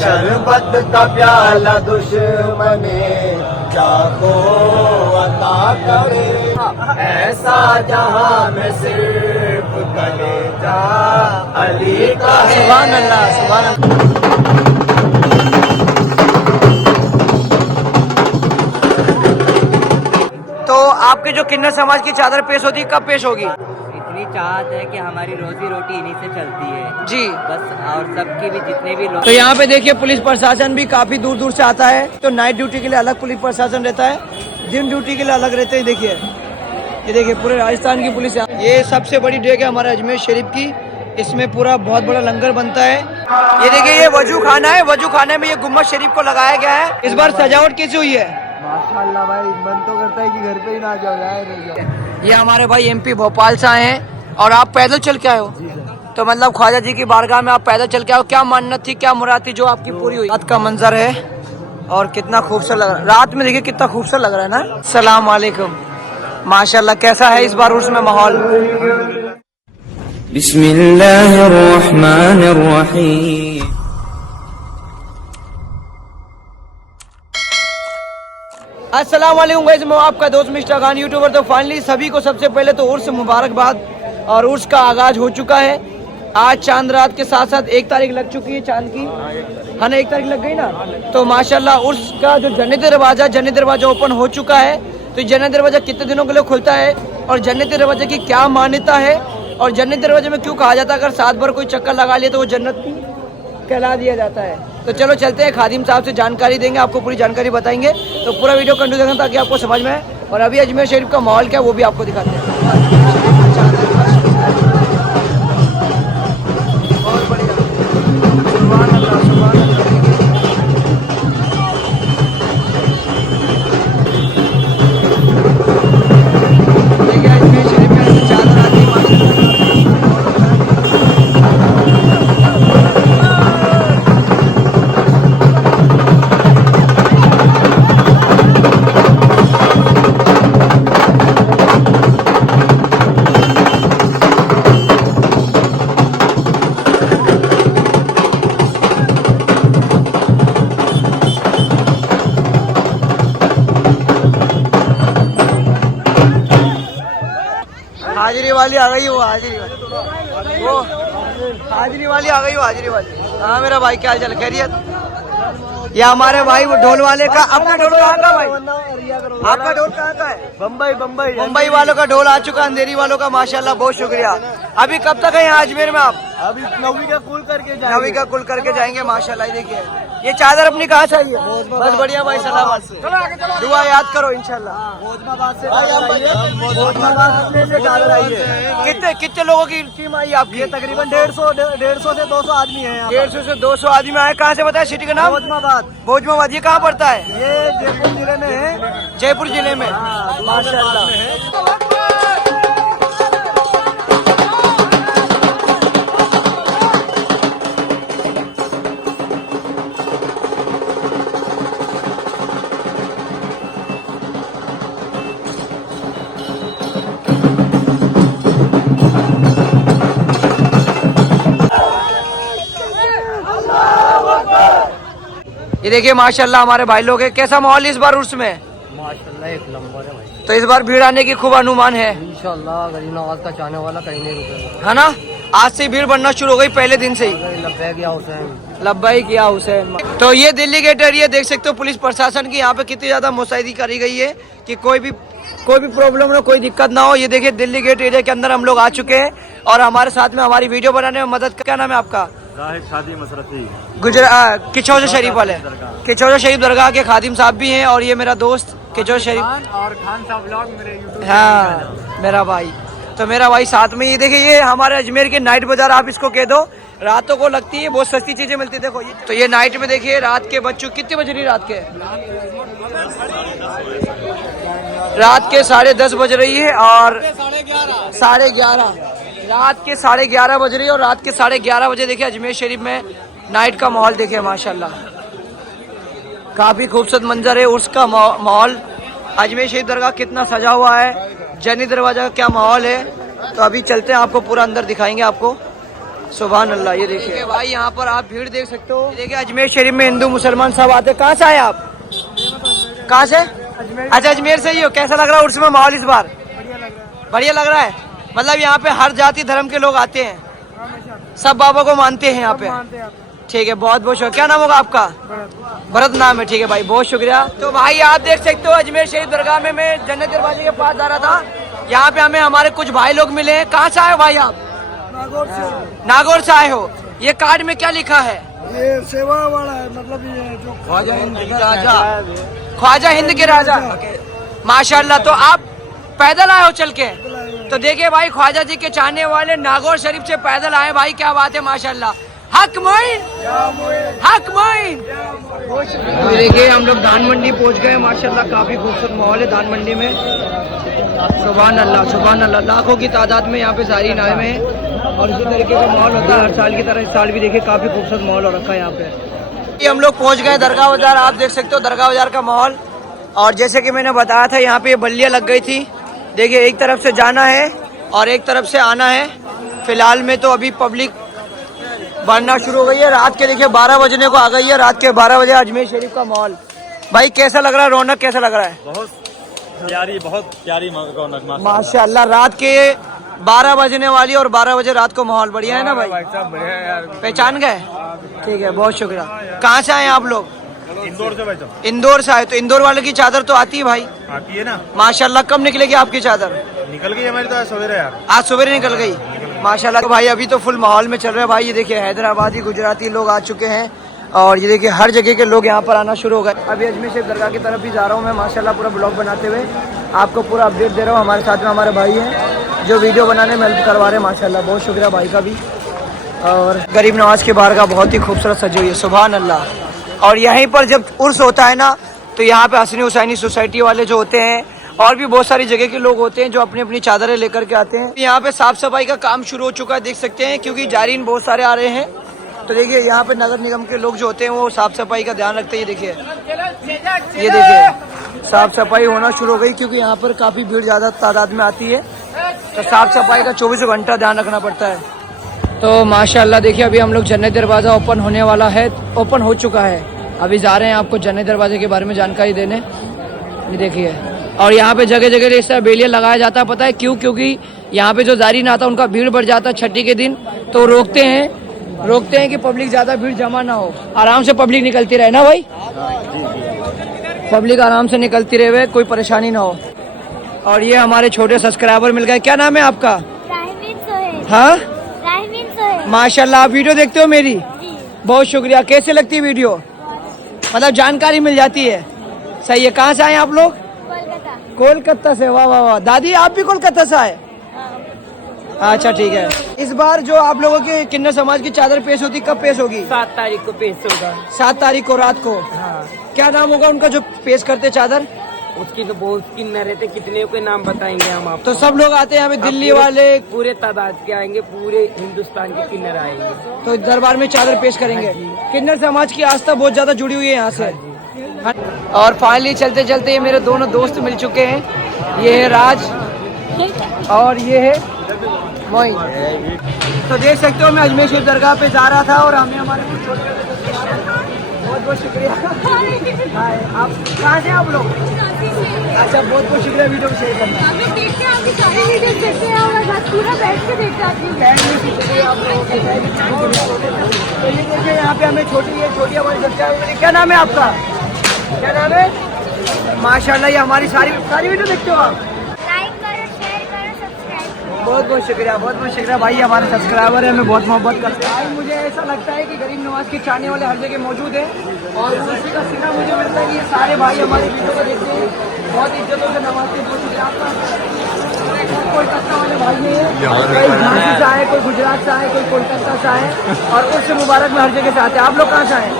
शरबत का प्याला दुश्मने जाको अता करे, ऐसा जहां में सिर्फ कलेजा अली का है। सुभान अल्लाह, सुभान अल्लाह। तो आपके जो किन्नर समाज की चादर पेश होती है, कब पेश होगी? इतनी चाहत है कि हमारी रोजी रोटी इन्हीं से चलती है जी बस, और सबकी भी जितने भी लोग। तो यहाँ पे देखिए पुलिस प्रशासन भी काफी दूर दूर से आता है। तो नाइट ड्यूटी के लिए अलग पुलिस प्रशासन रहता है, दिन ड्यूटी के लिए अलग रहते हैं। देखिए ये देखिए पूरे राजस्थान की पुलिस। ये सबसे बड़ी डेग है हमारे अजमेर शरीफ की। इसमें पूरा बहुत बड़ा लंगर बनता है। ये देखिए ये वजू खाना है। वजू खाने में ये गुम्बद शरीफ को लगाया गया है। इस बार सजावट कैसी हुई है? माशाल्लाह भाई, मन तो करता है कि घर पे ही ना जाओ यार। ये हमारे भाई एमपी भोपाल से आए हैं और आप पैदल चल के आए हो? तो मतलब ख्वाजा जी की बारगाह में आप पैदल चल के आए हो। क्या मन्नत थी, क्या मुराद थी जो आपकी पूरी हुई? रात का मंजर है और कितना खूबसूरत लग रहा है। रात में देखिए कितना खूबसूरत लग रहा है ना। सलाम वालेकुम। माशाल्लाह, कैसा है इस बार उर्स में माहौल? बिस्मिल्लाहिर्रहमानिर्रहीम। अस्सलाम वालेकुम गाइस, मैं आपका दोस्त मिस्टर खान यूट्यूबर। तो फाइनली सभी को सबसे पहले तो उर्स मुबारकबाद। और उर्स का आगाज हो चुका है। आज चांद रात के साथ साथ 1 तारीख लग चुकी है चांद की, है ना? 1 तारीख लग गई ना। तो माशाल्लाह उर्स का जो जन्नती दरवाजा ओपन हो चुका है। तो जन्नती दरवाजा कितने दिनों के लिए खुलता है और जन्नती दरवाजे की क्या मान्यता है और जन्नती दरवाजे में क्यों कहा जाता है अगर 7 बार कोई चक्कर लगा लिया तो वो जन्नत की कहला दिया जाता है। तो चलो चलते हैं, खादिम साहब से जानकारी देंगे, आपको पूरी जानकारी बताएंगे। तो पूरा वीडियो कंटिन्यू देखना ताकि आपको समझ में आए। और अभी अजमेर शरीफ का माहौल क्या है वो भी आपको दिखाते हैं। बहुत बढ़िया, सुभान अल्लाह, सुभान अल्लाह। देखिए अजमेर शरीफ में ऐसे चादर आती है माशाल्लाह। हाजिरी वाली आ गई, वो हाजिरी वाली आ गई, वो हाजिरी वाली। हाँ मेरा भाई, क्या हाल चाल, खैरियत? ये हमारे भाई वो ढोल वाले का। अपना ढोल कहाँ का भाई? आपका ढोल कहाँ का है? मुंबई वालों का ढोल आ चुका, अंधेरी वालों का। माशाल्लाह, बहुत शुक्रिया। अभी कब तक है यहाँ अजमेर में आप? अभी 9वीं का कुल करके जाएंगे। 9वीं का कुल करके जाएंगे। माशाल्लाह, देखिए ये चादर अपनी कहाँ से आई है? बस बढ़िया भाई, सलामत। दुआ याद करो इंशाल्लाह। कितने लोगों की टीम आई आपकी? ये तकरीबन 150 से 200 आदमी है। 150 से 200 आदमी आए। कहाँ से बताया सिटी का नाम? भोजमाबाद। ये कहाँ पड़ता है? ये जयपुर जिले में है। जयपुर जिले में। माशाल्लाह। ये देखिए माशाल्लाह हमारे भाई लोग हैं। कैसा माहौल इस बार उर्स में? माशाल्लाह एक नंबर है भाई। तो इस बार भीड़ आने की खूब अनुमान है इंशाल्लाह। गरीब नवाज का चाहने वाला कहीं नहीं रुकेगा, है ना? आज से भीड़ बढ़ना शुरू हो गई, पहले दिन से ही। लब्बैक या हुसैन। लब्बैक या हुसैन। तो ये दिल्ली गेट एरिया देख सकते हो पुलिस प्रशासन की यहाँ पे कितनी ज्यादा मुस्तैदी करी गई है कि कोई भी प्रॉब्लम ना, कोई दिक्कत ना हो। ये देखिए दिल्ली गेट एरिया के अंदर हम लोग आ चुके हैं और हमारे साथ में हमारी वीडियो बनाने में मदद। क्या नाम है आपका? गुजरात किचौजा शरीफ वाले, किचौजा शरीफ दरगाह के खादिम साहब भी हैं। और ये मेरा दोस्त किचौजा शरीफ और खान साहब व्लॉग मेरे यूट्यूब। हाँ मेरा भाई। तो मेरा भाई साथ में। ये देखिए ये हमारे अजमेर के नाइट बाजार, आप इसको कह दो। रातों को लगती है, बहुत सस्ती चीजें मिलती है। देखो तो ये नाइट में देखिए रात के बच्चों कितने बज रही? रात के 10:30 बज रही है और 11:30 रात के 11:30 बज रही है। और रात के 11:30 बजे देखिए अजमेर शरीफ में नाइट का माहौल देखिए माशाल्लाह, काफी खूबसूरत मंजर है। उसका माहौल अजमेर शरीफ दरगाह कितना सजा हुआ है, जन्नती दरवाजा का क्या माहौल है। तो अभी चलते हैं, आपको पूरा अंदर दिखाएंगे आपको। सुभान अल्लाह। ये देखिए भाई, यहाँ पर आप भीड़ देख सकते हो। देखिए अजमेर शरीफ में हिंदू मुसलमान सब आते हैं। कहाँ से आए आप? कहाँ से? अच्छा, अजमेर से ही हो। कैसा लग रहा है उर्स में माहौल इस बार? बढ़िया लग रहा है। मतलब यहाँ पे हर जाति धर्म के लोग आते हैं, सब बाबा को मानते हैं यहाँ पे। ठीक है, बहुत बहुत शुक्रिया। क्या नाम होगा आपका? भरत नाम है। ठीक है भाई, बहुत शुक्रिया। तो भाई आप देख सकते हो अजमेर शरीफ दरगाह में मैं जन्नत दरवाजे के पास जा रहा था। यहाँ पे हमें हमारे कुछ भाई लोग मिले हैं। कहाँ से आए हो भाई आप? नागौर से आए हो। ये कार्ड में क्या लिखा है? ये सेवा वाला है, मतलब ये जो ख्वाजा हिंद के राजा। माशाल्लाह। तो आप पैदल आए हो चल के? तो देखिए भाई, ख्वाजा जी के चाहने वाले नागौर शरीफ से पैदल आए भाई, क्या बात है माशाल्लाह। हक मोइन, हक मोइन। देखिए हम लोग धान मंडी पहुंच गए माशाल्लाह। काफी खूबसूरत माहौल है धान मंडी में। सुभान अल्लाह, सुभान अल्लाह। लाखों की तादाद में यहाँ पे ज़ायरीन आए हुए हैं और इसी तरीके का माहौल होता है हर साल की तरह। इस साल भी देखिए काफी खूबसूरत माहौल हो रखा है यहाँ पे। हम लोग पहुंच गए दरगाह बाजार। आप देख सकते हो दरगाह बाजार का माहौल। और जैसे कि मैंने बताया था, यहाँ पे बल्लियाँ लग गई थी। देखिए एक तरफ से जाना है और एक तरफ से आना है। फिलहाल में तो अभी पब्लिक बढ़ना शुरू हो गई है। रात के देखिए 12 बजने को आ गई है। रात के 12 बजे अजमेर शरीफ का माहौल। भाई कैसा लग रहा है? रौनक कैसा लग रहा है? बहुत प्यारी रौनक माशाल्लाह। रात के 12 बजने वाली और 12 बजे रात को माहौल बढ़िया है ना भाई? पहचान गए? ठीक है, बहुत शुक्रिया। कहाँ से आए आप लोग? इंदौर से भाई। इंदौर से आए। तो इंदौर वाले की चादर तो आती है भाई? आती है ना माशाल्लाह। कब निकलेगी आपकी चादर? निकल गई हमारी तो आज सवेरे यार। आज सवेरे निकल गई माशाल्लाह। तो भाई अभी तो फुल माहौल में चल रहा है भाई। ये देखिए हैदराबादी गुजराती लोग आ चुके हैं और ये देखिए हर जगह के लोग यहाँ पर आना शुरू हो गए। अभी अजमेर शरीफ दरगाह की तरफ भी जा रहा हूँ मैं माशाल्लाह। पूरा ब्लॉग बनाते हुए आपको पूरा अपडेट दे रहा हूँ। हमारे साथ में हमारे भाई हैं जो वीडियो बनाने में हेल्प करवा रहे हैं माशाल्लाह। बहुत शुक्रिया भाई का भी। और गरीब नवाज के बाहर का बहुत ही खूबसूरत सजी हुई है। सुभान अल्लाह। और यहीं पर जब उर्स होता है ना, तो यहाँ पे हसनी हुसैनी सोसाइटी वाले जो होते हैं और भी बहुत सारी जगह के लोग होते हैं जो अपनी अपनी चादरें लेकर के आते हैं। यहाँ पे साफ सफाई का काम शुरू हो चुका है, देख सकते हैं, क्योंकि जारीन बहुत सारे आ रहे हैं। तो देखिए यहाँ पे नगर निगम के लोग जो होते हैं वो साफ सफाई का ध्यान रखते हैं। ये देखिए साफ सफाई होना शुरू हो गई, क्योंकि यहाँ पर काफी भीड़ ज्यादा तादाद में आती है। तो साफ सफाई का 24 घंटा ध्यान रखना पड़ता है। तो माशाल्लाह देखिए अभी हम लोग जन्नत दरवाज़ा ओपन होने वाला है, ओपन हो चुका है। अभी जा रहे हैं आपको जन्नत दरवाजे के बारे में जानकारी देने। ये देखिए, और यहाँ पे जगह जगह इस तरह बेलियाँ लगाया जाता है। पता है क्यों? क्योंकि यहाँ पे जो जारीन आता है उनका भीड़ बढ़ जाता है छठी के दिन, तो रोकते हैं कि पब्लिक ज़्यादा भीड़ जमा ना हो। आराम से पब्लिक निकलती रहे ना भाई, पब्लिक आराम से निकलती रहे, कोई परेशानी ना हो। और ये हमारे छोटे सब्सक्राइबर मिल गए। क्या नाम है आपका? हाँ माशाल्लाह। आप वीडियो देखते हो मेरी? बहुत शुक्रिया। कैसे लगती है वीडियो? मतलब जानकारी मिल जाती है। सही है। कहाँ से आए आप लोग? कोलकाता से। वाह वाह वाह। दादी आप भी कोलकाता से आए? अच्छा ठीक है। इस बार जो आप लोगों की किन्नर समाज की चादर पेश होती, कब पेश होगी? 7 तारीख को पेश होगा। 7 तारीख को रात को। हाँ। क्या नाम होगा उनका जो पेश करते चादर? उसकी तो बहुत किन्नर रहते, कितने के नाम बताएंगे हम आपको। तो सब लोग आते हैं यहाँ पे, दिल्ली वाले पूरे तादाद के आएंगे, पूरे हिंदुस्तान के किन्नर आएंगे, तो दरबार में चादर पेश करेंगे। किन्नर समाज की आस्था बहुत ज्यादा जुड़ी हुई है यहाँ से। और फाइनली चलते चलते ये मेरे दोनों दोस्त मिल चुके हैं। ये है राज और ये है मोइन। तो देख सकते हो मैं अजमेर शरीफ दरगाह पे जा रहा था और हमें हमारे बहुत बहुत शुक्रिया। आप कहाँ से आप लोग? अच्छा, बहुत बहुत शुक्रिया वीडियो को शेयर करना। तो ये देखिए यहाँ पे हमें छोटी हमारी सब्सक्राइबर। क्या नाम है आपका? क्या नाम है? माशाल्लाह। ये हमारी सारी वीडियो देखते हो आप? लाइक करो, शेयर करो, सब्सक्राइब करो। बहुत बहुत शुक्रिया भाई। हमारे सब्सक्राइबर है, हमें बहुत मोहब्बत करते हैं भाई। मुझे ऐसा लगता है कि गरीब नवाज के चाहने वाले हर जगह मौजूद हैं और उसी का सिग्नल मुझे मिलता है कि ये सारे भाई हमारे वीडियो को देखते हैं, बहुत इज्जतों से नवाजते हैं। बहुत शुक्रिया आपका। कोलकाता वाले भाई हैं, कोई झांसी से आए, कोई गुजरात से आए, कोई कोलकाता से आए और उससे मुबारक में हर जगह से आते हैं। आप लोग कहाँ से आए?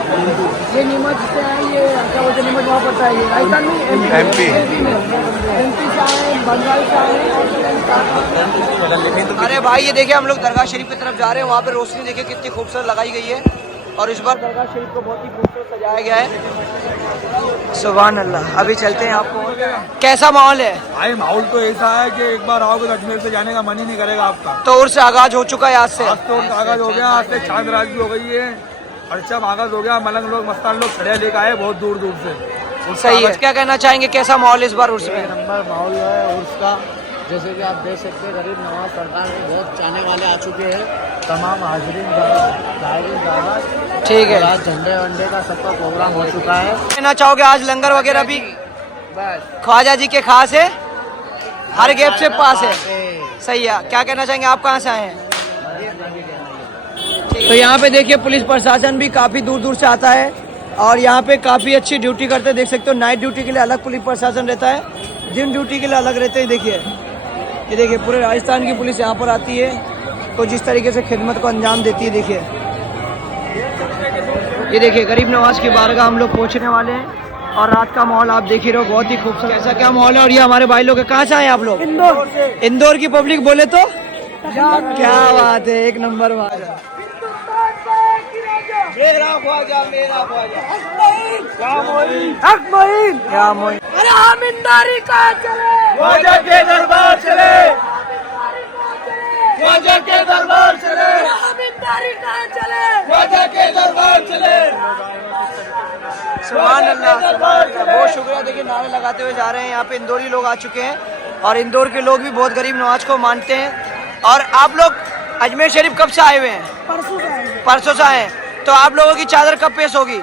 ये नीमच से आए। ये क्या बोलते हैं, नीमच वहाँ पड़ता है। ये राजस्थान में एमपी में, एमपी से आए, बंगाल से आए। अरे भाई ये देखिए हम लोग दरगाह शरीफ की तरफ जा रहे हैं। वहाँ पे रोशनी देखिए कितनी खूबसूरत लगाई गई है। और इस बार दरगाह शरीफ को बहुत ही खूबसूरत सजाया गया है। सुभान अल्लाह। अभी चलते हैं आपको, कैसा माहौल है? भाई माहौल तो ऐसा है कि एक बार आओगे तो अजमेर से जाने का मन ही नहीं करेगा आपका। तो उर्स आगाज हो चुका है आज से? आज तो आगाज हो गया, आज से चांद रात भी हो गई है और सब आगाज हो गया। मलंग लोग मस्तान लोग खड़े लेकर आए बहुत दूर दूर से। सही है। क्या कहना चाहेंगे, कैसा माहौल इस बार उर्स में? नंबर माहौल है उर्स का। जैसे कि आप देख सकते हैं गरीब नवाज सरकार में बहुत चाहने वाले आ चुके हैं। तमाम हाजरीन ठीक है। आज झंडे वंडे का सबका प्रोग्राम हो चुका है। कहना चाहोगे आज लंगर वगैरह भी बस ख्वाजा जी के खास है, हर गेट से पास है। सही है। क्या कहना चाहेंगे, आप कहाँ से आए हैं? तो यहाँ पे देखिए पुलिस प्रशासन भी काफी दूर दूर से आता है और यहाँ पे काफी अच्छी ड्यूटी करते हैं। देख सकते हो नाइट ड्यूटी के लिए अलग पुलिस प्रशासन रहता है, दिन ड्यूटी के लिए अलग रहते हैं। देखिए ये देखिए पूरे राजस्थान की पुलिस यहाँ पर आती है तो जिस तरीके से खिदमत को अंजाम देती है। देखिए ये देखिए गरीब नवाज की बारगाह हम लोग पहुँचने वाले हैं और रात का माहौल आप देख ही रहे हो, बहुत ही खूबसूरत ऐसा क्या माहौल है। और ये हमारे भाई लोग हैं, कहाँ से आए आप लोग? इंदौर की पब्लिक बोले तो क्या बात है, एक नंबर बात है। मेरा ख्वाजा मेरा ख्वाजा क्या मोइन। अरे हम इंदौरी कहाँ चले, ख्वाजा के दरबार चले, ख्वाजा के दरबार चले, हम इंदौरी कहाँ चले, ख्वाजा के दरबार चले। सुभान अल्लाह। बहुत शुक्रिया। देखिए नारे लगाते हुए जा रहे हैं, यहाँ पे इंदौरी लोग आ चुके हैं और इंदौर के लोग भी बहुत गरीब नवाज को मानते हैं। और आप लोग अजमेर शरीफ कब से आए हुए हैं? परसों से आए हैं। तो आप लोगों की चादर कब पेश होगी?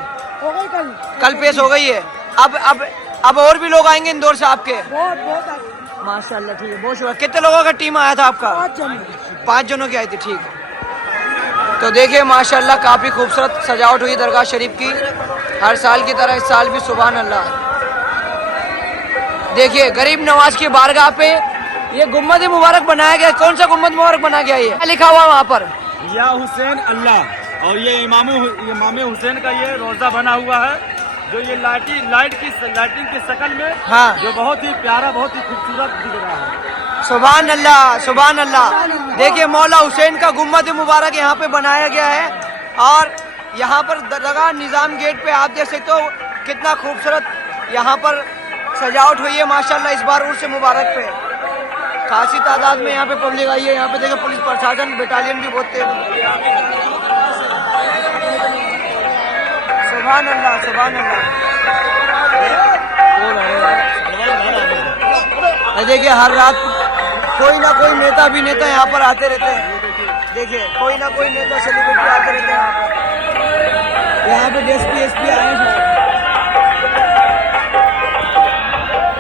कल पेश हो गई है। अब और भी लोग आएंगे इंदौर से आपके? माशाल्लाह। ठीक है, बहुत शुक्रिया। कितने लोगों का टीम आया था आपका? 5 जनों की आई थी। ठीक है। तो देखिए माशाल्लाह काफी खूबसूरत सजावट हुई दरगाह शरीफ की, हर साल की तरह इस साल भी। सुभान अल्लाह। देखिए गरीब नवाज की बारगाह पे ये गुम्बद मुबारक बनाया गया। कौन सा गुम्बद मुबारक बनाया गया? ये लिखा हुआ वहाँ पर? या हुसैन अल्लाह। और ये इमाम हुसैन का ये रोजा बना हुआ है, जो ये लाइटिंग की शक्ल में, हाँ, जो बहुत ही प्यारा बहुत ही खूबसूरत दिख रहा है। सुभान अल्लाह सुभान अल्लाह। देखिए मौला हुसैन का गुम्बद मुबारक यहाँ पे बनाया गया है और यहाँ पर दरगाह निज़ाम गेट पे आप देख सकते हो कितना खूबसूरत यहाँ पर सजावट हुई है माशाल्लाह। इस बार उर्स मुबारक पे खासी तादाद में यहाँ पे पब्लिक आई है। यहाँ पे देखो पुलिस प्रशासन बटालियन भी बहुत तेज। सुभान अल्लाह सुभान अल्लाह। देखिए हर रात कोई ना कोई नेता अभिनेता यहाँ पर आते रहते हैं। देखिए कोई ना कोई नेता सेलिब्रिटी आते रहते हैं यहाँ पे DSP आए हैं।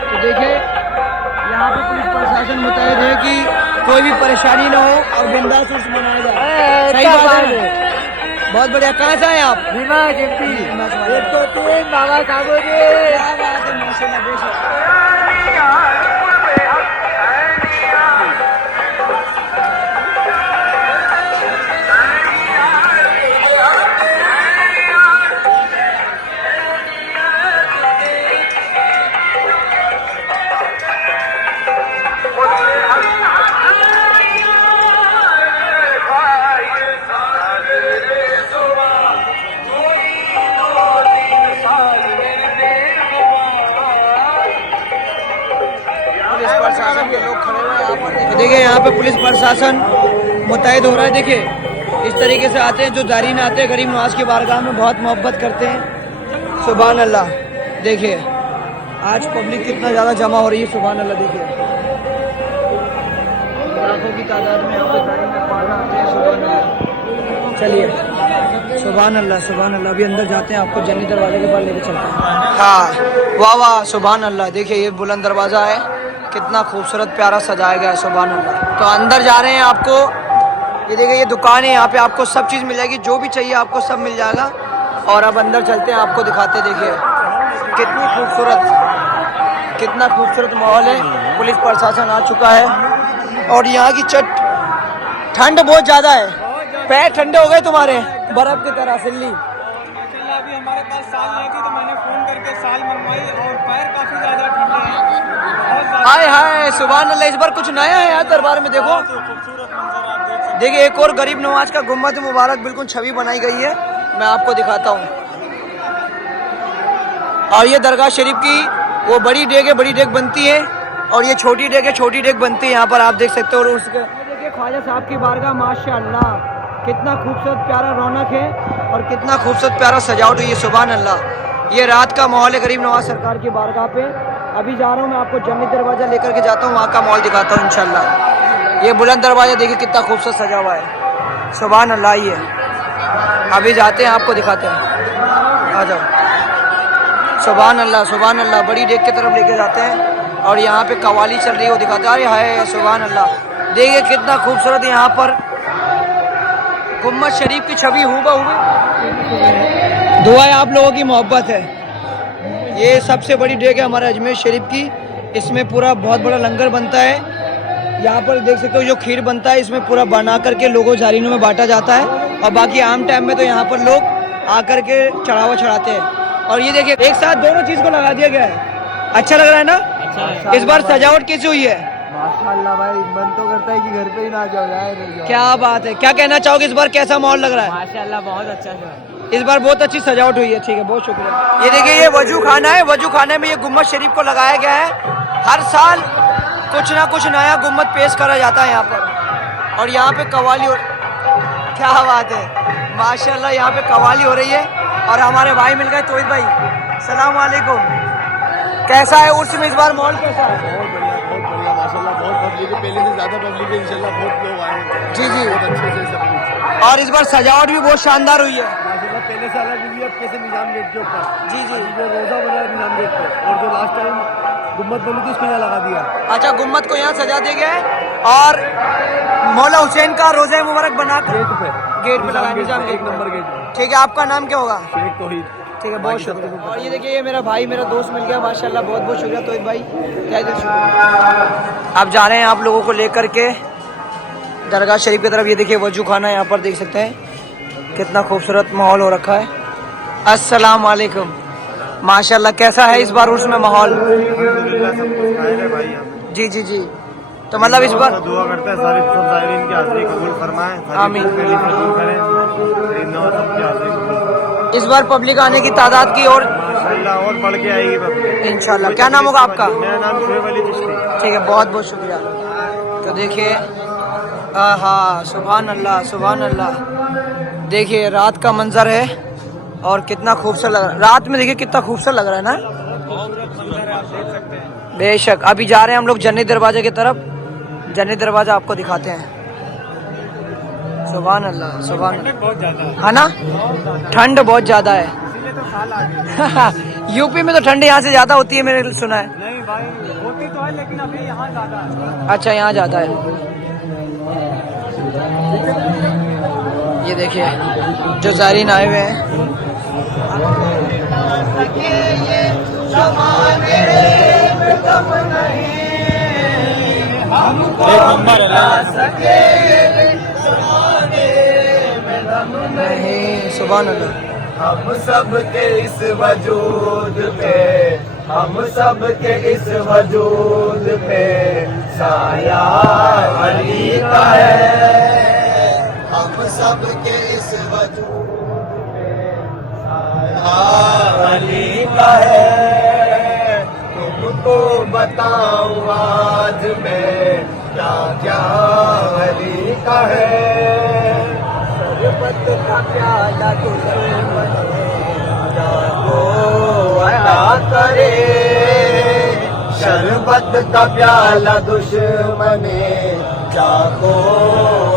तो देखिए यहाँ पे पुलिस प्रशासन मुतैद है कि कोई भी परेशानी ना हो और बिंदास उर्स मनाया जाए। सही बात है। बहुत बढ़िया। कहाँ से आए आप? एक तो 3 बाबा साहब देखिए यहाँ पे पुलिस प्रशासन मुतैद हो रहा है। देखिए इस तरीके से आते हैं, जो जारीन आते हैं गरीब नवाज की बारगाह में बहुत मोहब्बत करते हैं। सुभान अल्लाह। देखिए आज पब्लिक कितना ज़्यादा जमा हो रही है। सुभान अल्लाह। देखिए लाखों की तादाद में यहाँ पे जारीन आते हैं। सुभान अल्लाह। चलिए सुभान अल्लाह सुभान अल्लाह। अभी अंदर जाते हैं, आपको जन्नती दरवाजे के पास लेके चलते हैं। हाँ वाह वाह सुभान अल्लाह। देखिए ये बुलंद दरवाज़ा है, कितना खूबसूरत प्यारा सजाया गया है। सुभान अल्लाह। तो अंदर जा रहे हैं। आपको ये देखिए ये दुकान है, यहाँ पे आपको सब चीज़ मिल जाएगी, जो भी चाहिए आपको सब मिल जाएगा। और अब अंदर चलते हैं, आपको दिखाते। देखिए कितनी खूबसूरत कितना खूबसूरत माहौल है। पुलिस प्रशासन आ चुका है और यहाँ की ठंड बहुत ज़्यादा है। पैर ठंडे हो गए तुम्हारे बर्फ की तरह सिल्ली। अभी हमारे पास साल नहीं थी तो मैंने फोन करके साल मंगवाई और पैर काफी ज्यादा ठंडे हैं। हाय हाय सुभान अल्लाह। इस बार कुछ नया है यार दरबार में। देखो खूबसूरत मंजर आप देख सकते देखिए एक और गरीब नवाज का गुम्बद मुबारक बिल्कुल छवि बनाई गई है। मैं आपको दिखाता हूँ। और ये दरगाह शरीफ की वो बड़ी डेग है, बड़ी डेग बनती है, और ये छोटी डेग है, छोटी डेग बनती है। यहाँ पर आप देख सकते हो। और उसके देखिए ख्वाजा साहब की बारगाह, माशाअल्लाह कितना खूबसूरत प्यारा रौनक है और कितना खूबसूरत प्यारा सजावट हुई है। सुभान अल्लाह। ये रात का माहौल है गरीब नवाज सरकार की बारगाह पे। अभी जा रहा हूँ मैं, आपको जन्नत दरवाज़ा लेकर के जाता हूँ, वहाँ का माहौल दिखाता हूँ इंशाल्लाह। ये बुलंद दरवाज़ा देखिए कितना खूबसूरत सजा हुआ है। सुभान अल्लाह। ये अभी जाते हैं, आपको दिखाते हैं, आ जाओ। सुभान अल्लाह, सुभान अल्लाह। बड़ी डेग की तरफ लेके जाते हैं और यहाँ पे कवाली चल रही है, वो दिखाते हैं। अरे हाय, सुभान अल्लाह। देखिए कितना खूबसूरत यहाँ पर गुम्बद शरीफ की छवि हूबहू। दुआ है आप लोगों की मोहब्बत है। ये सबसे बड़ी डेग है हमारे अजमेर शरीफ की। इसमें पूरा बहुत बड़ा लंगर बनता है। यहाँ पर देख सकते हो जो खीर बनता है, इसमें पूरा बना करके लोगों जारीनों में बांटा जाता है। और बाकी आम टाइम में तो यहाँ पर लोग आकर के चढ़ावा चढ़ाते हैं। और ये देखिए एक साथ दोनों चीज को लगा दिया गया है। अच्छा लग रहा है ना? अच्छा। इस बार सजावट कैसी हुई है? माशाल्लाह भाई, मन तो करता है कि घर पे ही ना जाओ यार। क्या बात है, क्या कहना चाहोगे? इस बार कैसा माहौल लग रहा है? माशाल्लाह बहुत अच्छा है। इस बार बहुत अच्छी सजावट हुई है। ठीक है, बहुत शुक्रिया। ये देखिए ये वजू खाना है। वजू खाने में ये गुम्बद शरीफ को लगाया गया है। हर साल कुछ ना कुछ नया गुम्बद पेश करा जाता है यहाँ पर। और यहाँ पे कवाली क्या बात है, माशाल्लाह। यहाँ पे कवाली हो रही है और हमारे भाई मिल गए, तोहिद भाई। सलाम वालेकुम। कैसा है उर्स में इस बार माहौल कैसा है? बहुत बढ़िया माशाल्लाह। बहुत पब्लिक है, पहले से ज्यादा पब्लिक है इंशाल्लाह। बहुत लोग आए। जी जी, बहुत अच्छे से सब कुछ। और इस बार सजावट भी बहुत शानदार हुई है माशाल्लाह। पहले से अलग हुई है कैसे निजाम गेट के ऊपर। जी जी। जो रोजा बना है निजाम गेट पे, और जो लास्ट टाइम गुम्बद बनी थी उसको यहाँ लगा दिया। अच्छा, गुम्बद को यहाँ सजा दिया गया है और मौला हुसैन का रोज़ा मुबारक बना कर गेट पे लगा, निजाम गेट, एक नंबर गेट। ठीक है, आपका नाम क्या होगा? शेख तौहीद। ठीक है, बहुत शुक्रिया। और ये देखिए ये मेरा भाई, मेरा दोस्त मिल गया माशाल्लाह। बहुत बहुत शुक्रिया तोहिद भाई, जय जय शुक्रिया। आप जा रहे हैं आप लोगों को लेकर के दरगाह शरीफ की तरफ। ये देखिए वजू खाना यहाँ पर देख सकते हैं, कितना खूबसूरत माहौल हो रखा है। अस्सलाम वालेकुम। माशाल्लाह कैसा है इस बार उसमें माहौल? जी जी जी। तो मतलब इस बार दुआ करते हैं सारे ज़ायरीन की हाज़िरी कबूल फरमाएं। आमीन। करें। इस बार पब्लिक आने की तादाद की और माशाल्लाह और बढ़ के आएगी पब्लिक इंशाल्लाह। क्या नाम होगा आपका? मेरा नाम शुएब अली चिश्ती। ठीक है, बहुत बहुत शुक्रिया। तो देखिए, हाँ, सुभान अल्लाह, सुभान अल्लाह। देखिए रात का मंजर है और कितना खूबसूरत लग रहा है। रात में देखिए कितना खूबसूरत लग रहा है ना? बेशक। अभी जा रहे हैं हम लोग जन्नत दरवाजे की तरफ। जन्नत दरवाजा आपको दिखाते हैं। सुभान अल्लाह, सुभान अल्लाह। है ना? ठंड बहुत ज्यादा है। यूपी में तो ठंड यहाँ से ज्यादा होती है, मैंने सुना है। नहीं भाई, होती तो है लेकिन अभी यहाँ ज्यादा है। अच्छा, यहाँ ज्यादा है। ये देखिए जो ज़ायरीन आए हुए हैं। नहीं, सुभान अल्लाह। हम सब के इस वजूद पे, हम सब के इस वजूद पे साया अली का है। हम सब के इस वजूद पे साया अली का है। तुमको बताऊं आज मैं क्या क्या अली का है। शरबत का प्याला दुश्मन जाको अता करे। शरबत का प्याला दुश्मन जाको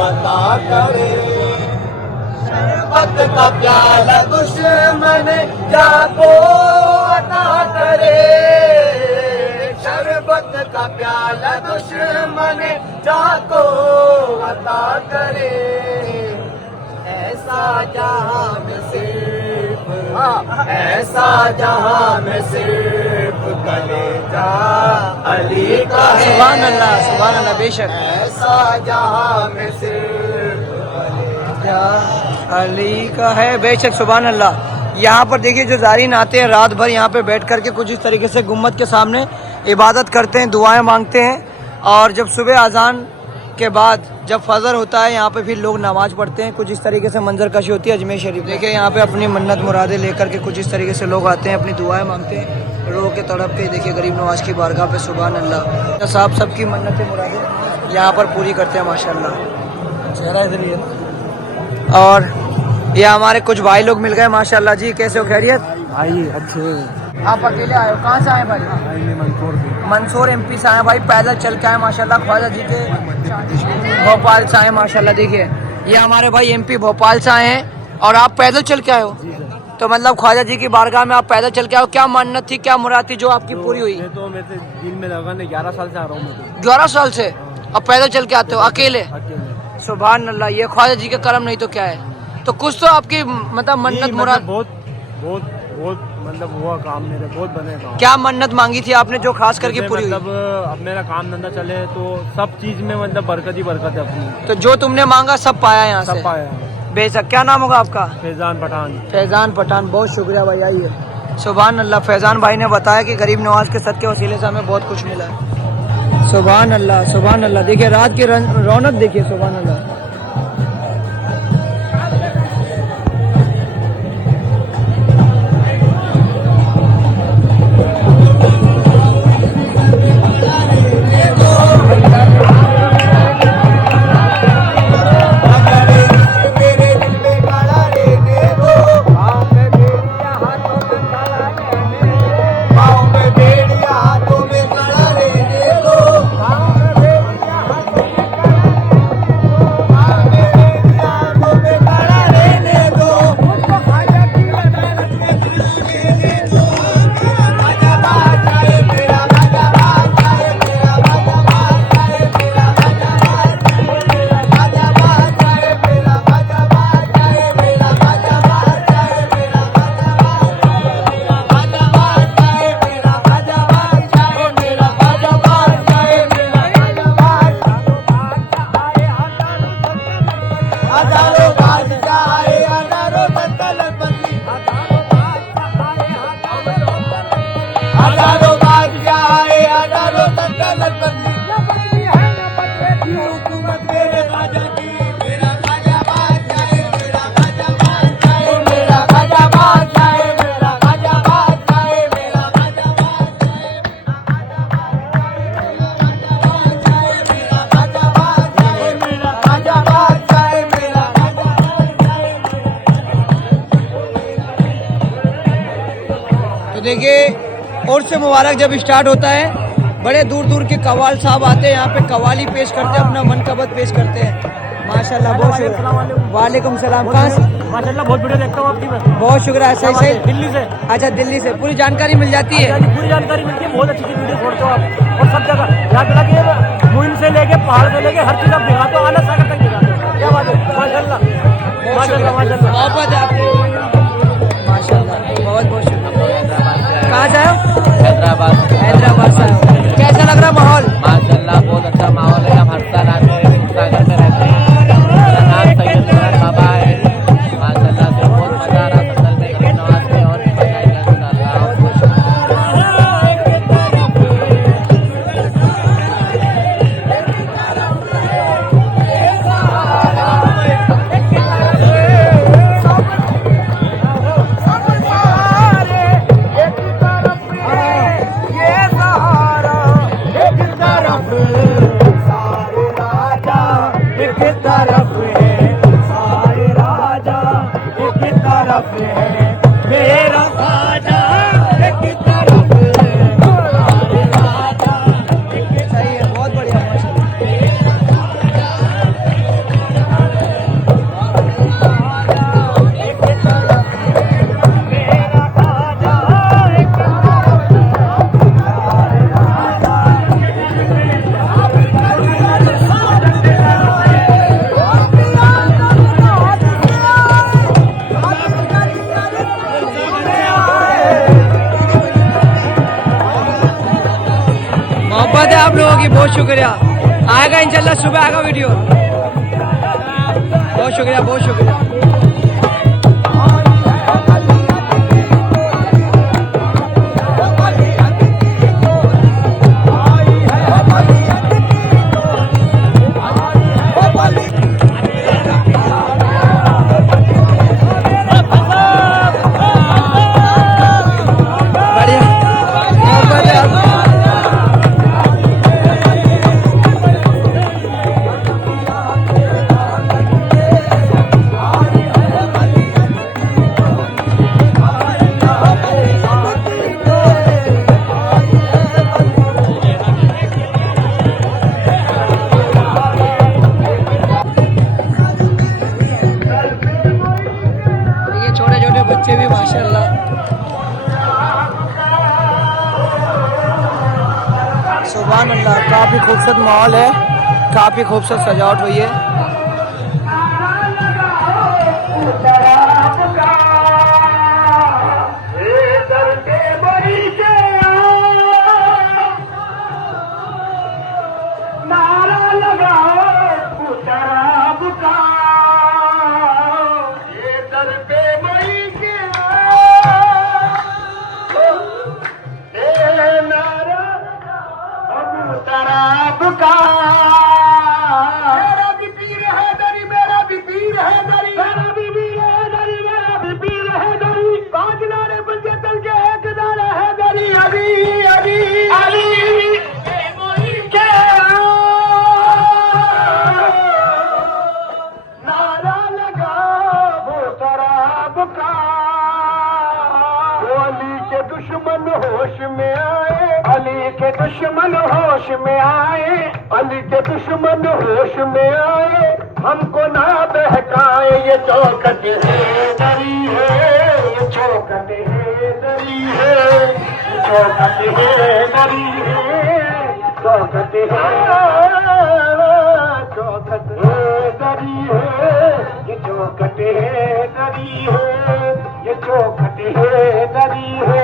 अता करे। शरबत का प्याला दुश्मन जाको अता करे। शरबत का प्याला दुश्मन जाको अता करे। ऐसा जहां में सिर्फ, ऐसा जहां में सिर्फ कलेजा अली का है। सुभान अल्लाह, सुभान अल्लाह। बेशक ऐसा जहां में सिर्फ कलेजा अली का है। बेशक, सुभान अल्लाह। यहाँ पर देखिए जो ज़ायरीन आते हैं रात भर यहाँ पे बैठ करके कुछ इस तरीके से गुम्बद के सामने इबादत करते हैं, दुआएं मांगते हैं। और जब सुबह अजान उसके बाद जब फजर होता है यहाँ पे फिर लोग नमाज पढ़ते हैं। कुछ इस तरीके से मंजर कशी होती है अजमेर शरीफ। देखिए यहाँ पे अपनी मन्नत मुरादें लेकर के कुछ इस तरीके से लोग आते हैं, अपनी दुआएं मांगते हैं, रो के तड़प के। देखिए गरीब नवाज की बारगाह पे सुभान अल्लाह साहब सबकी मन्नतें मुरादें यहाँ पर पूरी करते हैं माशाल्लाह। चेहरा इधर ही है। और ये हमारे कुछ भाई लोग मिल गए माशाल्लाह जी। कैसे हो, खैरियत? भाई अच्छे। आप अकेले आए हो? कहाँ से आए भाई? मंसूर MP से आए भाई, पैदल चल के आए माशाल्लाह। ख्वाजा जी के भोपाल से आए माशाल्लाह। देखिए ये हमारे भाई MP भोपाल से आए हैं और आप पैदल चल के आए हो। तो मतलब ख्वाजा जी की बारगाह में आप पैदल चल के आए हो। क्या मन्नत थी, क्या मुराद थी जो आपकी पूरी हुई? तो मैं दिल में लगा 11 साल से आ रहा हूँ। 11 साल से अब पैदल चल के आते हो अकेले? सुभान अल्लाह, ये ख्वाजा जी के करम नहीं तो क्या है। तो कुछ तो आपकी मतलब मन्नत मुराद बहुत मतलब हुआ काम, मेरे बहुत बने काम। क्या मन्नत मांगी थी आपने जो खास करके पूरी हुई? मतलब अब मेरा काम धंधा चले तो सब चीज में मतलब बरकत ही बरकत है अपनी। तो जो तुमने मांगा सब पाया यहाँ से? सब पाया। बेशक। क्या नाम होगा आपका? फैजान पठान। फैजान पठान, बहुत शुक्रिया भाई। आइए। सुभान अल्लाह, फैजान भाई ने बताया कि गरीब नवाज के सदके वसीले से हमें बहुत कुछ मिला है। सुभान अल्लाह, सुभान अल्लाह। देखिए रात की रौनक देखिए, सुभान अल्लाह। देखिए उर्स मुबारक जब स्टार्ट होता है बड़े दूर दूर के कवाल साहब आते हैं यहाँ पे, कवाली पेश करते हैं, अपना मनकबत पेश करते हैं माशाल्लाह। बहुत शुक्रिया। वालेकुम सलाम। कहाँ से? माशाल्लाह बहुत वीडियो देखता हूँ आपकी। बहुत शुक्रिया। सही सही। दिल्ली से। अच्छा दिल्ली से। पूरी जानकारी मिल जाती है? पूरी जानकारी मिलती है, बहुत अच्छी वीडियो छोड़ते हो आप। और सब जगह यहाँ पे लगे मुहिम से लेके पहाड़ से लेके हर चीज आप दिखाते हो, आना सागर तक दिखाते हो। क्या बात है, माशाल्लाह माशाल्लाह माशाल्लाह। मोहब्बत है आपकी माशाल्लाह, बहुत बहुत शुक्रिया। कहाँ से आए हो? हैदराबाद। हैदराबाद से आए हो। कैसा लग रहा माहौल? माशाल्लाह बहुत अच्छा माहौल है। हम हर साल आते हैं, सागर में रहते हैं। मेरा नाम सैयद मुराद बाबा है। माशाल्लाह से बहुत मजा आ रहा है असल में गरीब नवाज में, और भी मजा आएगा इंशाल्लाह। आप लोगों की बहुत शुक्रिया। आएगा इंशाल्लाह, सुबह आएगा वीडियो। बहुत शुक्रिया, बहुत शुक्रिया। सुभान अल्लाह, काफी खूबसूरत माहौल है, काफी खूबसूरत सजावट हुई है। दुश्मन होश में आए, अली के दुश्मन होश में आए, अली के दुश्मन होश में आए, हमको ना बहकाए। ये चौखट है दरी है, ये चौखट है दरी है, ये चौखट है दरी है, चौखट है, चौखट है दरी है, ये चौखट है दरी है, ये चौखट है दरी है,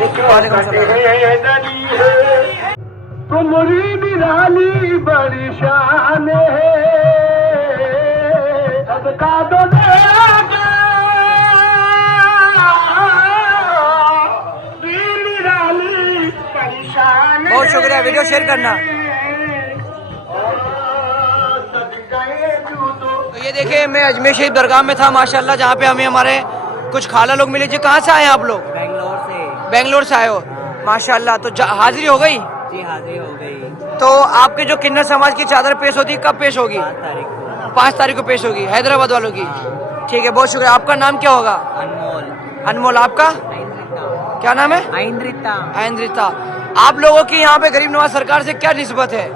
ये चौखट है दरी है। तुम्हारी निराली बड़ी शान है, सदका दो देगा, निराली बड़ी शान है। बहुत शुक्रिया, वीडियो शेयर करना। तो ये देखिए, मैं अजमेर शरीफ दरगाह में था माशाल्लाह, जहाँ पे हमें हमारे कुछ खाला लोग मिले। जी कहाँ से आए हैं आप लोग? बेंगलोर से। बेंगलोर से आए हो माशाल्लाह। तो हाजिरी हो गई? जी हाजिरी हो गई। तो आपके जो किन्नर समाज की चादर पेश होती है, कब पेश होगी? 5 तारीख को। 5 तारीख को पेश होगी, हैदराबाद वालों की। ठीक है, बहुत शुक्रिया। आपका नाम क्या होगा? अनमोल। अनमोल। आपका क्या नाम है? आइंद्रिता। आइंद्रिता। आप लोगों की यहाँ पे गरीब नवाज सरकार से क्या निस्बत है?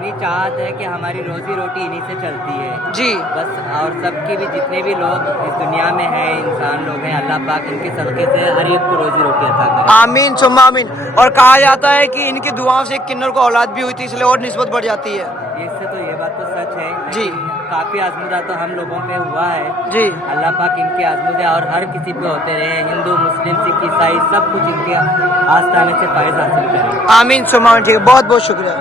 इतनी चाहत है कि हमारी रोजी रोटी इन्हीं से चलती है जी। बस, और सबकी भी जितने भी लोग इस दुनिया में हैं, इंसान लोग हैं, अल्लाह पाक इनके सदक़े से हर एक को रोजी रोटी अता करे। आमीन सुम्मा आमीन। और कहा जाता है कि इनकी दुआओं से एक किन्नर को औलाद भी हुई थी, इसलिए और निस्बत बढ़ जाती है। इससे तो ये बात तो सच है जी। काफी आजमुदा तो हम लोगों पे हुआ है जी। अल्लाह पाक इनके आजमुदे और हर किसी पे होते रहे, हिंदू मुस्लिम सिख ईसाई सब कुछ इनके आस्थाने से फायदा हासिल करें। आमीन सुम्मा आमीन। ठीक है, बहुत बहुत शुक्रिया।